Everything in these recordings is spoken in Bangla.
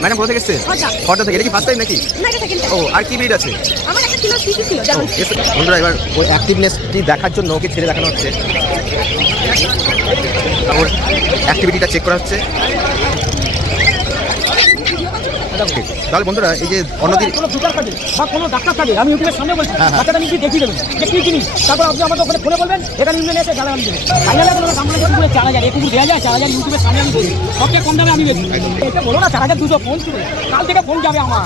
ম্যাডাম কোথা থেকে এসছে। খড়দা থেকে এটা কি ফার্স্ট টাইম নাকি? ও আর কি ব্রিড আছে? বন্ধুরা এবার ওই অ্যাক্টিভনেসটি দেখার জন্য ওকে ছেড়ে দেখানো হচ্ছে। ওর অ্যাক্টিভিটিটা চেক করা হচ্ছে। তাহলে বন্ধুরা এই যে অন্যদিন কোনো ফিচার থাকে বা কোনো ডাক্তার থাকে আমি ইউটিউবের সামনে বলছি হ্যাঁ, হ্যাঁ। বাচ্চাটা নিজে দেখিয়ে দেবেন যে কি জিনিস। তারপর আপনি আমাদের ওখানে ফোনে বলবেন এখানে ইউনিয়নে এসে জ্বালান দেবেন ফাইনালে কোনো দাম চার হাজার একটু দেওয়া যায় চার হাজার ইউটিউবের সামনে আমি বলি সবচেয়ে কম দামে আমি বেশি এটা বলো না চার হাজার দুশো ফোন ছিল। কাল থেকে ফোন যাবে আমার।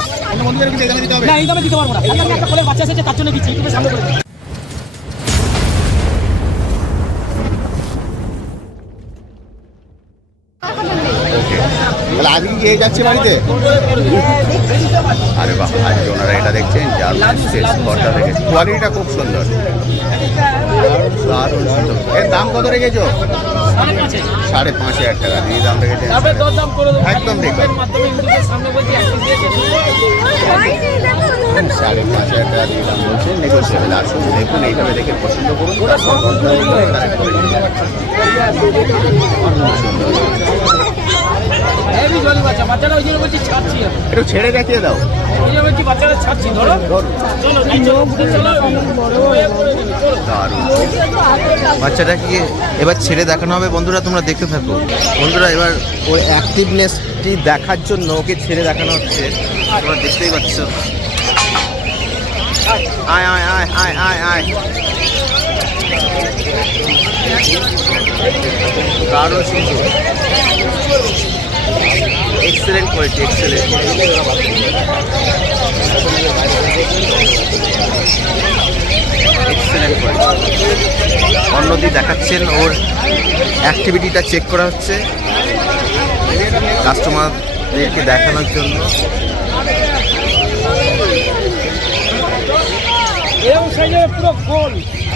না এই দামে দিতে পারব না। একটা ফোনের বাচ্চা এসেছে তার জন্য দিচ্ছি ইউটিউবের সামনে আজকে কি যাচ্ছে বাড়িতে? আরে বাহ আজকে ওনারা এটা দেখছেন জার্মান স্টেজ ঘরটা দেখেছে কোয়ালিটিটা খুব সুন্দর। দারুণ সুন্দর। এর দাম কত রেখেছো? সাড়ে পাঁচ হাজার টাকা। দিয়ে দাম দেবো একদম সাড়ে পাঁচ হাজার টাকা দিয়ে দাম বলছেন নেগোসিয়েবল আসুন দেখুন এইভাবে দেখে পছন্দ করুন হেভি জলি বাচ্চা বাচ্চাটা ওই জন্য বলছি ছাড়ছি আমি। একটু ছেড়ে দেখিয়ে দাও। ওই জন্য বলছি বাচ্চাটা ছাড়ছি ধরো। চলো এই চলো উঠে চলো। এবার ছেড়ে দেখানো হবে? বন্ধুরা তোমরা দেখতে থাকো। বন্ধুরা এবার ওর অ্যাক্টিভনেসটি দেখার জন্য ওকে ছেড়ে দেখানো হচ্ছে। তোমরা দেখতেই পাচ্ছ। আয় আয় আয় আয় আয় আয়। দারুণ। সুন্দর excellent quality excellent excellent quality অন্যদি দেখাচ্ছেন ওর অ্যাক্টিভিটিটা চেক করা হচ্ছে কাস্টমারদেরকে দেখানোর জন্য।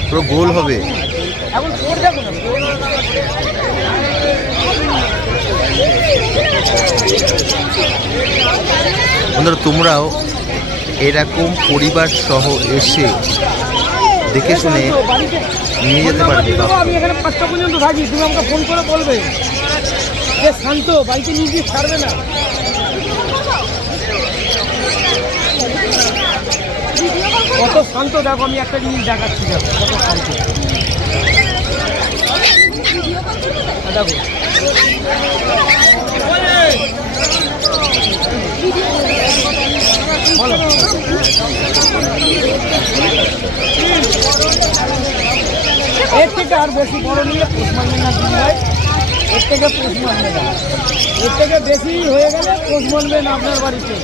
পুরো গোল হবে। এখন বন্ধুরা, তোমরাও এরকম পরিবার সহ এসে দেখে শুনে নিয়ে যেতে পারবে আমি এখানে পাঁচটা পর্যন্ত থাকি, তুমি আমাকে ফোন করে বলবে। যে শান্ত, বাড়িতে নিয়ে গিয়ে ছাড়বে না। কত শান্ত, দেখো, আমি একটা জিনিস দেখাচ্ছি, দেখো, কত শান্ত। এর থেকে আর বেশি বড় নিলে পোষ মানবে না এর থেকে পোষ মানবে না এর থেকে বেশি হয়ে গেলে পোষ মানবে না আপনার বাড়িতে।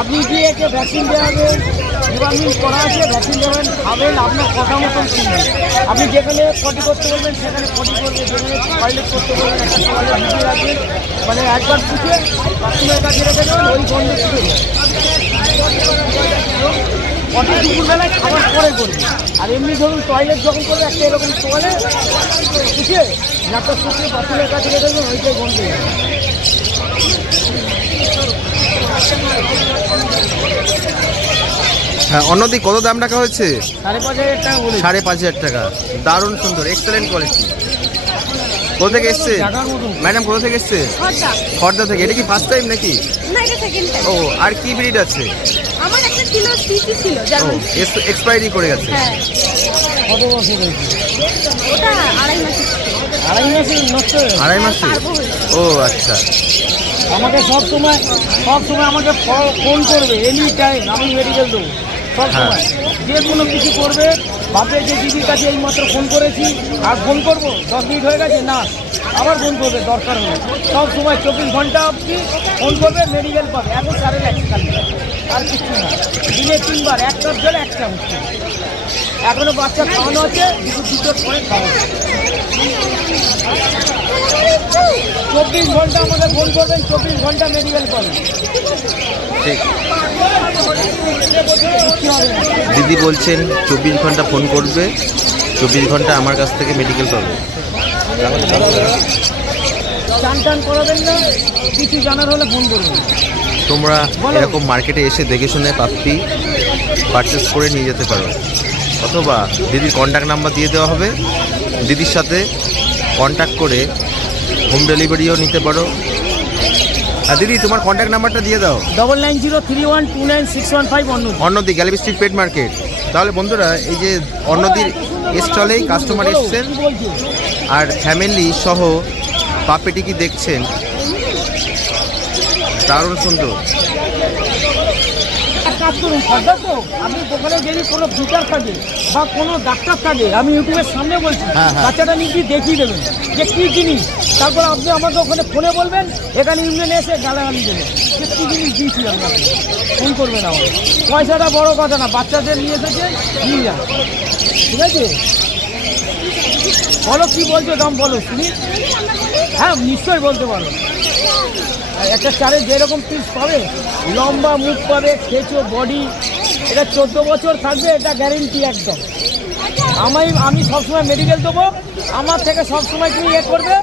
আপনি গিয়ে একে ভ্যাকসিন দেওয়াবেন ডিপার্টমেন্ট করা আছে ভ্যাকসিন দেবেন, খাবেন, আপনার কথা মতন শুনবেন। আপনি যেখানে পটি করতে বলবেন, সেখানে পটি করবে, যেখানে টয়লেট করতে বলবেন টয়লেট ঢুকিয়ে রাখবেন মানে একবার ঢুকে বাথরুমের কাছে রেখে দেবেন, ওই বন্ধ শুরু পটি দুপুরবেলায় খাবার পরে করবে। আর এমনি ধরুন টয়লেট যখন করবে একটা এরকম টয়লেট শুকিয়ে নাকটা শুকিয়ে বাথরুমের কাছে রেখে দেবেন ওইটাই বন্ধ হয়ে হ্যাঁ অন্যদি কত দাম রাখা হয়েছে? সাড়ে পাঁচ হাজার টাকা বলে সাড়ে পাঁচ হাজার টাকা। দারুণ সুন্দর এক্সেলেন্ট কোয়ালিটি কোথা থেকে এসছে? ম্যাডাম কোথা থেকে এসছে? খর্দা। থেকে। এটা কি ফার্স্ট টাইম নাকি? ও আর কি ব্রিড আছে? আমার একটা ছিল সিসি ছিল এক্সপায়ারি করে গেছে। হ্যাঁ। কত বছর হয়েছে? ওটা আড়াই মাস আড়াই মাসে নষ্ট আড়াই মাসে? ও আচ্ছা। আমাকে সব সময় সব সময় আমাকে ফোন করবে এনি টাইম আমি মেডিকেল দেবো। সব হ্যাঁ। সময়। যে কোনো কিছু করবে ভাববে যে দিদির কাছে এই মাত্র ফোন করেছি আর ফোন করব? দশ মিনিট হয়ে গেছে? না। আবার ফোন করবে দরকার হলে। সব সময় চব্বিশ ঘণ্টা অবধি ফোন করবে মেডিকেল পাবে। এত সারে লাগছে আর কিছু না। দিনে তিনবার এক কাপ জলে এক চামচ এখনও বাচ্চা খাওয়ানো আছে দুপুর দুটোর পরে খাওয়ানো চব্বিশ ঘণ্টা আমাদের ফোন করবেন চব্বিশ ঘণ্টা মেডিকেল পাবেন ঠিক। কিচ্ছু হবে না দিদি বলছেন চব্বিশ ঘণ্টা ফোন করবে চব্বিশ ঘণ্টা আমার কাছ থেকে মেডিকেল পাবে। চান টান করাবেন না কিছু জানার হলে ফোন করবেন। তোমরা এরকম মার্কেটে এসে দেখে শুনে পাপ্পি পারচেস করে নিয়ে যেতে পারো। অথবা দিদির কন্ট্যাক্ট নাম্বার দিয়ে দেওয়া হবে। দিদির সাথে কন্ট্যাক্ট করে হোম ডেলিভারিও নিতে পারো। আর দিদি তোমার কন্ট্যাক্ট নাম্বারটা দিয়ে দাও। Double nine zero three one two nine six one five অন্য অন্যদি গ্যালারি স্ট্রিট পেট মার্কেট তাহলে বন্ধুরা এই যে অন্যদির স্টলেই কাস্টমার এসছেন। আর ফ্যামিলি সহ পাপেটি কি দেখছেন? দারুণ সুন্দর। এক কাজ করুন সর্দার তো আপনি দোকানে কোনো ফিচার থাকে বা কোনো ডাক্তার থাকে আমি ইউটিউবের সামনে বলছি হ্যাঁ, হ্যাঁ। বাচ্চাটা নিজে দেখিয়ে দেবেন যে কী জিনিস। তারপর আপনি আমাকে ওখানে ফোনে বলবেন এখানে ইউনিয়নে এসে গালাগালি দেবেন। যে কী জিনিস দিয়েছি আপনাকে? ফোন করবেন আমাকে। পয়সাটা বড় কথা না বাচ্চাদের নিয়ে এসেছে নিয়ে যান। ঠিক আছে? বলো কী বলছো দাম বলো শুনি। হ্যাঁ নিশ্চয়ই বলতে পারো। একটা চারে যেরকম পিস পাবে, লম্বা মুখ পাবে খেঁচো বডি এটা চোদ্দ বছর থাকবে, এটা গ্যারেন্টি একদম। আমি আমি সবসময় মেডিকেল দেবো, আমার থেকে সবসময় তুমি ইয়ে করবে।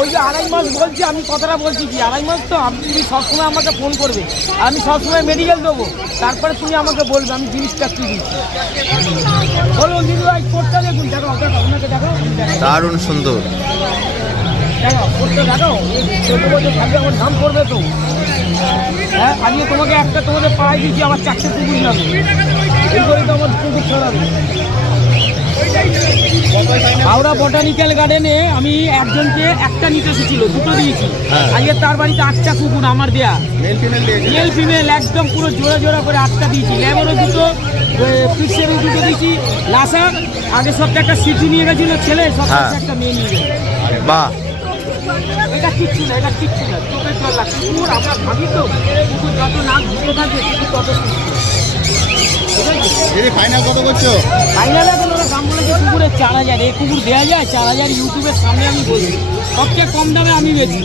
ওই যে আড়াই মাস বলছি, আমি কথাটা বলছি কি, আড়াই মাস তো আপনি তুমি সবসময় আমাকে ফোন করবে, আমি সবসময় মেডিকেল দেবো, তারপরে তুমি আমাকে বলবে, আমি জিনিসটা কী দিচ্ছি। বলুন দিদি ভাই দেখুন, দেখো দেখো দারুণ সুন্দর। আমার নাম করবে তো। হ্যাঁ আজকে তোমাকে একটা তোমাদের পাড়ায় দিচ্ছি আমার চারটে কুকুর যাবে এই করে তো আমার কুকুর ছড়াবে হাওড়া বটানিক্যাল গার্ডেনে আমি একজনকে একটা নিতে এসেছিল দুটো দিয়েছি। হ্যাঁ। আজকে তার বাড়িতে আটটা কুকুর আমার দেয়া। মেল ফিমেল একদম পুরো জোড়া জোড়া করে আটটা দিয়েছি। ল্যাবেরও দুটো ফিক্সেরও দুটো দিয়েছি। লাসা আগের সপ্তাহে একটা সিটি নিয়ে গেছিল ছেলে সপ্তাহে হ্যাঁ। একটা মেয়ে নিয়ে গেছে বাহ। এটা কিচ্ছু না এটা কিচ্ছু না। চোখের জল লাগছে। কুকুর আমরা ভাবি তো কুকুর যত নাক ঢুকে থাকবে কুকুর তত ফাইনাল কত করছ? ফাইনালে এখন ওরা দাম বলেছে কুকুরের চার হাজার। এই কুকুর দেওয়া যায় চার হাজার ইউটিউবের সামনে আমি বলছি সবচেয়ে কম দামে আমি বেচি।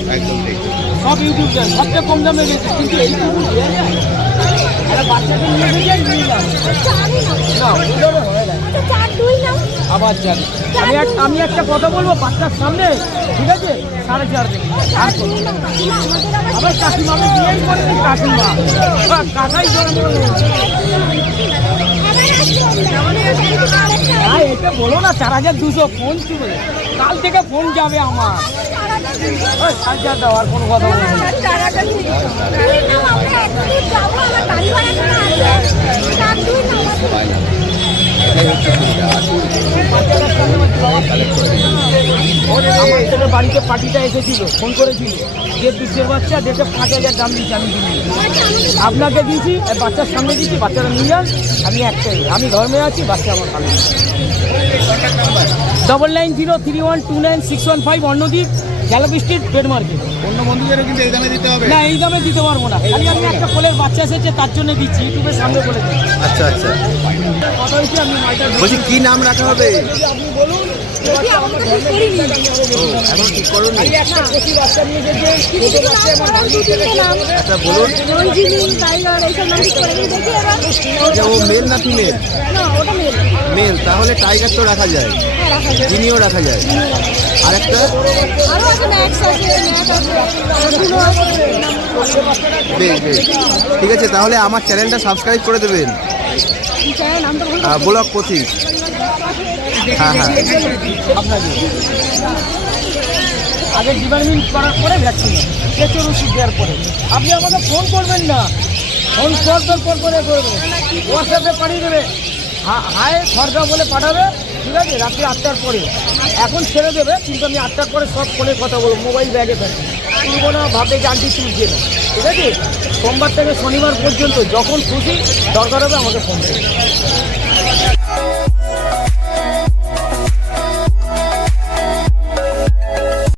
সব ইউটিউব দেয় সবচেয়ে কম দামে বেচি। কিন্তু এই কুকুর দেওয়া যায়। একটা বাচ্চাকে নিয়ে যাই নিয়ে যান না। আবার যাবে আমি এক আমি একটা কথা বলব বাচ্চার সামনে, ঠিক আছে? সাড়ে চার দিন। আর করব না। আবার কাকিমাকে দিয়েই করে দিই কাকিমা। কাকাই হ্যাঁ এটা বলো না, চার হাজার দুশো ফোন ছিল কাল থেকে ফোন যাবে আমার। দাও, আর কোনো কথা বাড়িতে পার্টিটা এসেছিল, ফোন করেছিল। যে পিসের বাচ্চা দেখে পাঁচ হাজার দাম দিচ্ছি আমি দিই আপনাকে দিয়েছি আর বাচ্চার সামনে দিচ্ছি, বাচ্চারা নিয়ে যান, আমি একটাই। আমি ধর্মে আছি, বাচ্চা আমার ভালো double nine zero three one two nine six one five অন্যদ্বীপ গ্যালাপি street trade market অন্য বন্ধুদেরও কিন্তু এই দামে দিতে হবে। না এই দামে দিতে পারব না। খালি আমি একটা কোলের বাচ্চা এসেছে তার জন্য দিচ্ছি। ইউটিউবের সামনে বলে দিচ্ছি। আচ্ছা আচ্ছা। কথা হয়েছে আমি মাইটা বলছি কি নাম রাখা হবে? আপনি বলুন। এখন ঠিক মেল না মেল তাহলে টাইগার তো রাখা যায়। চিনিও রাখা যায়। আর একটা বেশ বেশ। ঠিক আছে, তাহলে আমার চ্যানেলটা সাবস্ক্রাইব করে দেবেন। ব্লগ পথিক হ্যাঁ হ্যাঁ। আপনাকে আগে ডিপার্টমেন্ট করার পরে ভ্যাকসিন কেঁচোর ওষুধ দেওয়ার পরে। আপনি আমাকে ফোন করবেন না। ফোন পর পর পর করে করবে। হোয়াটসঅ্যাপে পাঠিয়ে দেবে। হায় খরচা বলে পাঠাবে। ঠিক আছে? রাত্রি আটটার পরে। এখন ছেড়ে দেবে, কিন্তু আমি আটটার পরে সব ফোনে কথা বলব মোবাইল ব্যাগে থাকি তুলবো না, ভাববে যে আন্টি তুলছে না ঠিক আছে? সোমবার থেকে শনিবার পর্যন্ত যখন খুশি, দরকার হবে আমাকে ফোন করবে।